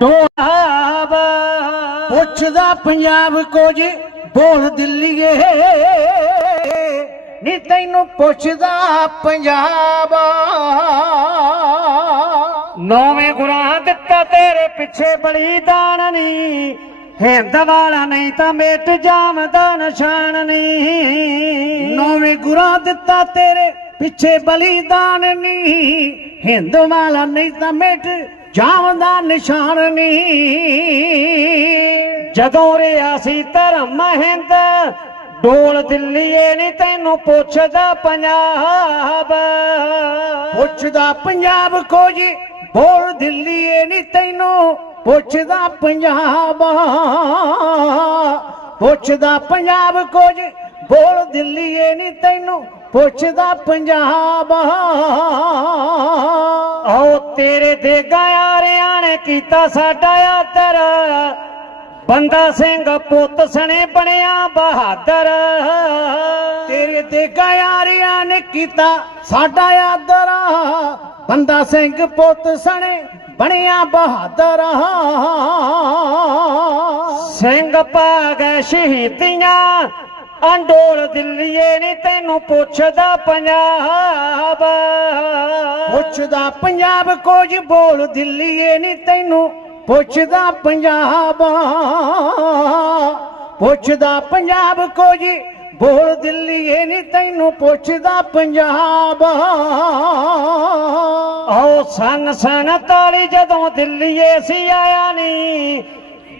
ਢੋਲਾਬ ਪੁੱਛਦਾ ਪੰਜਾਬ ਕੁਝ, ਬੋਲ ਦਿੱਲੀਏ। ਨੀ ਤੈਨੂੰ ਪੁੱਛਦਾ ਪੰਜਾਬ। ਨੌਵੇਂ ਗੁਰਾਂ ਦਿੱਤਾ ਤੇਰੇ ਪਿੱਛੇ ਬਲੀਦਾਨ ਨਹੀਂ ਹਿੰਦ ਵਾਲਾ ਨਹੀਂ ਤਾਂ ਮੇਟ ਜਾਮਦਾ ਨਿਸ਼ਾਨ ਨਹੀਂ ਨੌਵੇਂ ਗੁਰਾਂ ਦਿੱਤਾ ਤੇਰੇ ਪਿੱਛੇ ਬਲੀਦਾਨ ਨਹੀਂ ਹਿੰਦ ਵਾਲਾ ਨਹੀਂ ਤਾਂ ਮਿਟ ਜਾਮ ਦਾ ਨਿਸ਼ਾਨ ਨਹੀਂ ਜਦੋਂ ਰਿਆ ਸੀ ਧਰਮ ਹਿੰਦ ਡੋਲ ਦਿੱਲੀਏ ਨਹੀਂ ਤੈਨੂੰ ਪੁੱਛਦਾ ਪੰਜਾਬ। ਪੁੱਛਦਾ ਪੰਜਾਬ ਕੁਝ ਬੋਲ ਦਿੱਲੀਏ ਨੀ ਤੈਨੂੰ ਪੁੱਛਦਾ ਪੰਜਾਬ। ਪੁੱਛਦਾ ਪੰਜਾਬ ਕੁਝ ਬੋਲ ਦਿੱਲੀਏ ਨੀ ਤੈਨੂੰ ਪੁੱਛਦਾ ਪੰਜਾਬ। ਆਓ ਤੇਰੇ ਦੇਗਾ ਯਾਰਿਆਂ ਨੇ ਕੀਤਾ ਸਾਡਾ ਆਦਰ। ਬੰਦਾ ਸਿੰਘ ਪੁੱਤ ਸਣੇ ਬਣਿਆ ਬਹਾਦਰ। ਤੇਰੇ ਦੇਗਾ ਯਾਰਿਆਂ ਨੇ ਕੀਤਾ ਸਾਡਾ ਆਦਰ। ਬੰਦਾ ਸਿੰਘ ਪੁੱਤ ਸਣੇ ਬਣਿਆ ਬਹਾਦਰ। ਸਿੰਘ ਪਾ ਗਏ ਸ਼ਹੀਦੀਆਂ ਅੰਡੋਲ ਦਿੱਲੀਏ ਨਹੀਂ ਤੈਨੂੰ ਪੁੱਛਦਾ ਪੰਜਾਬ। ਪੁੱਛਦਾ ਪੰਜਾਬ ਕੁਝ, ਬੋਲ ਦਿੱਲੀਏ ਨੀ ਤੈਨੂੰ ਪੁੱਛਦਾ ਪੰਜਾਬ। ਪੁੱਛਦਾ ਪੰਜਾਬ ਕੁਝ, ਬੋਲ ਦਿੱਲੀਏ ਨੀ ਤੈਨੂੰ ਪੁੱਛਦਾ ਪੰਜਾਬ। ਆਓ ਸਨ ਸਨ ਤਾਲੀ ਜਦੋਂ ਦਿੱਲੀਏ ਸੀ ਆਇਆ ਨਹੀਂ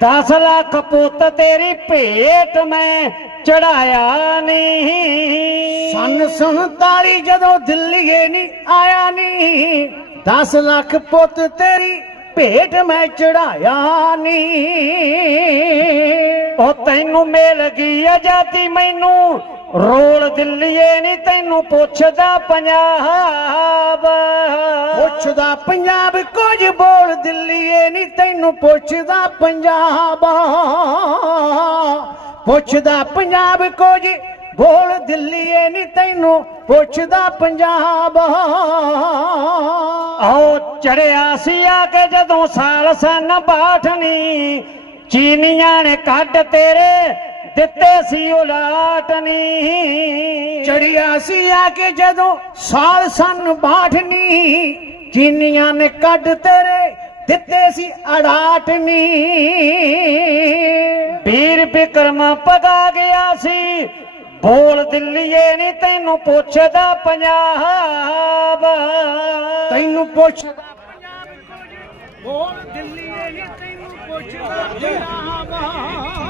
10 ਲੱਖ ਪੁੱਤ ਤੇਰੀ ਭੇਟ ਮੈਂ ਚੜਾਇਆ ਨਹੀਂ। ਸੰਨ 47 ਜਦੋਂ ਦਿੱਲੀਏ ਨੀ ਆਇਆ ਨੀ 10 ਲੱਖ ਪੁੱਤ ਤੇਰੀ ਭੇਟ ਮੈਂ ਚੜਾਇਆ ਨੀ ਉਹ ਤੈਨੂੰ ਮਿਲ ਗਈ ਆਜ਼ਾਦੀ ਮੈਨੂੰ ਰੋਲ ਦਿੱਲੀਏ ਨਹੀਂ ਤੈਨੂੰ ਪੁੱਛਦਾ ਪੰਜਾਬ। ਪੁੱਛਦਾ ਪੰਜਾਬ ਕੁਝ ਬੋਲ ਦਿੱਲੀਏ ਨੀ ਤੈਨੂੰ ਪੁੱਛਦਾ ਪੰਜਾਬ। ਪੁੱਛਦਾ ਪੰਜਾਬ ਕੁਝ ਬੋਲ ਦਿੱਲੀਏ ਨੀ ਤੈਨੂੰ ਪੁੱਛਦਾ ਪੰਜਾਬ। ਆਓ ਚੜਿਆ ਸੀ ਆ ਕੇ ਜਦੋਂ ਸਾਲ ਸਨ ਬਾਠਣੀ ਚੀਨੀਆਂ ਨੇ ਕੱਢ ਤੇਰੇ ਦਿੱਤੇ ਸੀ ਉਲਾਟ ਨਹੀਂ ਚੜਿਆ ਸੀ ਆ ਕੇ ਜਦੋਂ ਸਾਲ ਸੰਨ ਬਾਠਨੀ ਚੀਨੀਆਂ ਨੇ ਕੱਢ ਤੇਰੇ ਦਿੱਤੇ ਸੀ ਅੜਾਟਨੀ ਵੀਰ ਬਿਕਰਮ ਪਗਾ ਗਿਆ ਸੀ ਬੋਲ ਦਿੱਲੀਏ ਨਹੀਂ ਤੈਨੂੰ ਪੁੱਛਦਾ ਪੰਜਾਬ। ਤੈਨੂੰ ਪੁੱਛਦਾ ਬੋਲ ਦਿੱਲੀ ਨਹੀਂ ਤੈਨੂੰ ਪੁੱਛਦਾ ਪੰਜਾਬ।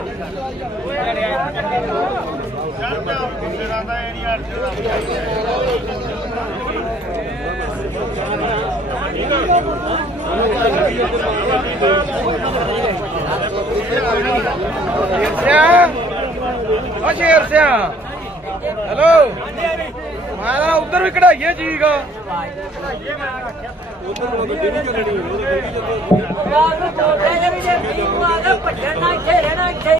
ਪੰਜਾਬ ਕੋਈ ਬੋਲ ਮੈਂ ਤਾਂ ਉਧਰ ਵੀ ਕਢਾਈਏ ਠੀਕ ਉਧਰ ਉਹ